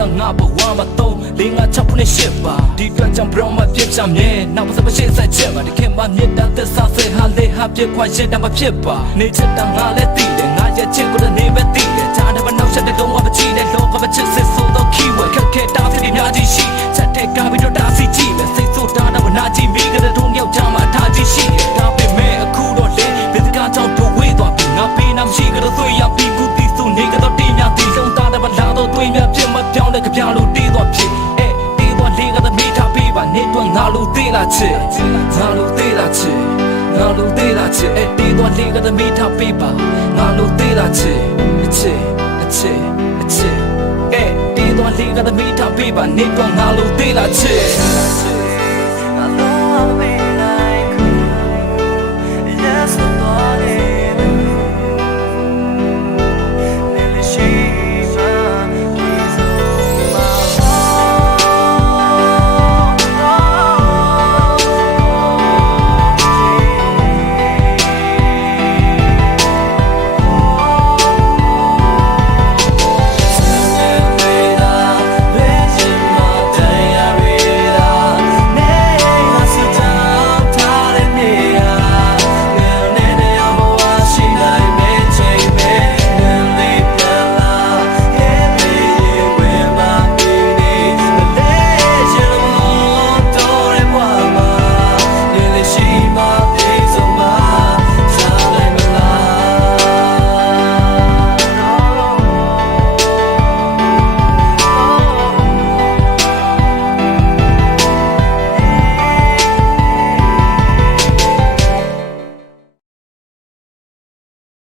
တာငါဘဝမှာတော့လေးငါ6ခုနဲ့8ပါဒီပြကြောင့် bro မပြစ်ချမြဲနောက်မစမရှိစက်ချက်ပါဒီခင်မမြစ်တာသက်သာစေဟာလေဟာပြစ်ခွာရှင်းတာမဖြစ်ပါနေချက်တာငါလည်းသိတယ်ငါရဲ့ချစ်ကိုလည်းနေပဲသိတယ်ဂျာနေမနောက်ချက်တဲ့လုံးဝမချီတဲ့လောကမချစ်စစ်ဆိုတော့ keyword ခက်ခဲတာစီများကြီးရှိချက်တဲ့ကပြီးတော့တာစီကြည့်မယ်စိတ်ဆိုတာတော့နာကြည့်မိကြတဲ့ထုံးယောက်ျားမှာထားကြည့်ရှိဒါပေမဲ့အခုတော့လေဘယ်စကားကြောင့်တော့ဝေးသွားပြီငါပေးနာမရှိကြတော့သွေးရပြီးကူတီစုနေကြတော့တင်းများတီလုံးသားတော့လာတော့သွေးများပြစ်မပြောင်းတဲ့ကြပြလို့တေးသွားဖြစ်တေးသွားလေးကသမီးထားပေးပါနေတော့ငါလို့သေးလားချစ်ငါလို့သေးလားချစ်ငါလို့သေးလားချစ်တေးသွားလေးကသမီးထားပေးပါငါလို့သေးလားချစ်အချစ်အချစ်အချစ်တေးသွားလေးကသမီးထားပေးပါနေတော့ငါလို့သေးလားချစ်